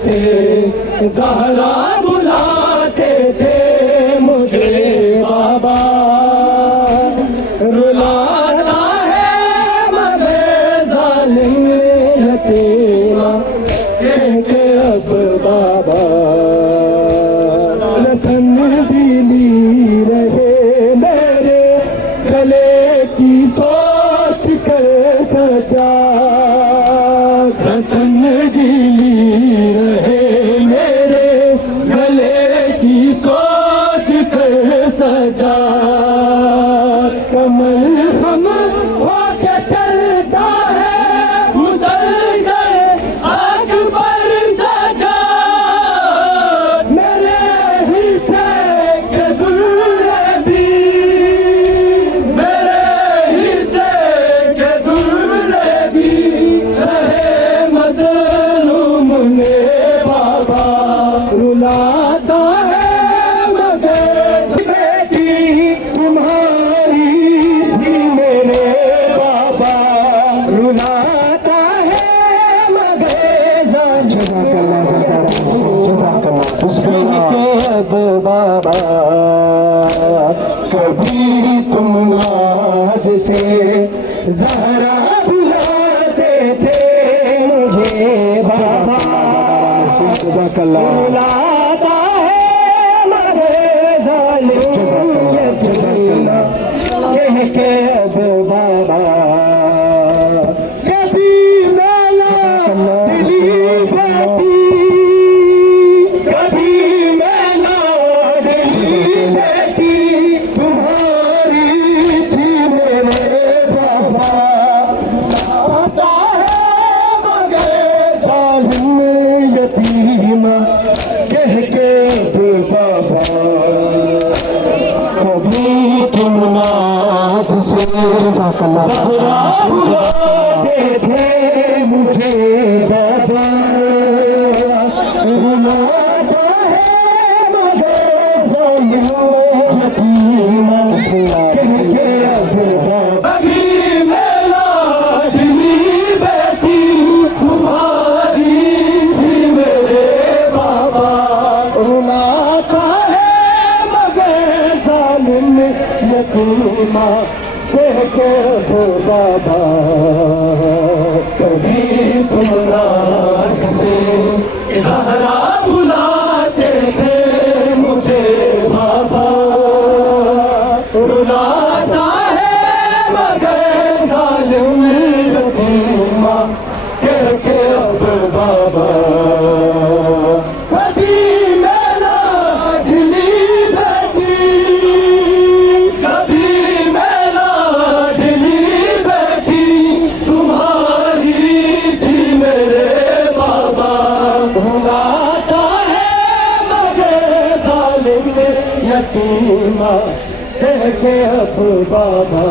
से ज़हरा बुलाते थे मुझे बाबा। रुलाता है मगर जालिम यतीमा कह के अब बाबा। रसन भी ली रहे मेरे गले की सोच कर सजा। रसन ली रहे मेरे गले की सोच कर सजा। कमल हम होके चलता है मुसलसल आग पर सजा। मेरे हिस्से के दुर्लभी, मेरे हिस्से के दुर्लभी सहे मज़लूम ने बाबा। रुलाता है मगर बेटी तुम्हारी थी मेरे बाबा। रुलाता है मगर अब बाबा। कभी तुम नाज से ज़हरा बुलाते थे मुझे बाबा। रुलाता है मगर जालिम यतीमा कह के अब बाबा। कभी मैला दिली बेटी, कभी मैला दिली बेटी तुम्हारी थी मेरे बाबा। आता है मगर जालिम यतीमा कह के अब बाबा। कभी तुम नाज से ज़हरा बुलाते थे मुझे बाबा। रुलाता है मगर जालिम यतीमा कह के अब बाबा। कभी मेला दिली बेटी तुम्हारी थी मेरे बाबा। रुलाता है मगर जालिम यतीमा कह के अब बाबा। कभी तुम नाज से ज़हरा बुलाते थे मुझे बाबा। रुलाता है मगर जालिम यतीमा कह के अब बाबा। कभी मेला दिली बेटी, कभी मेला दिली बेटी तुम्हारी थी मेरे बाबा। रुलाता है मगर जालिम यतीमा कह के अब बाबा।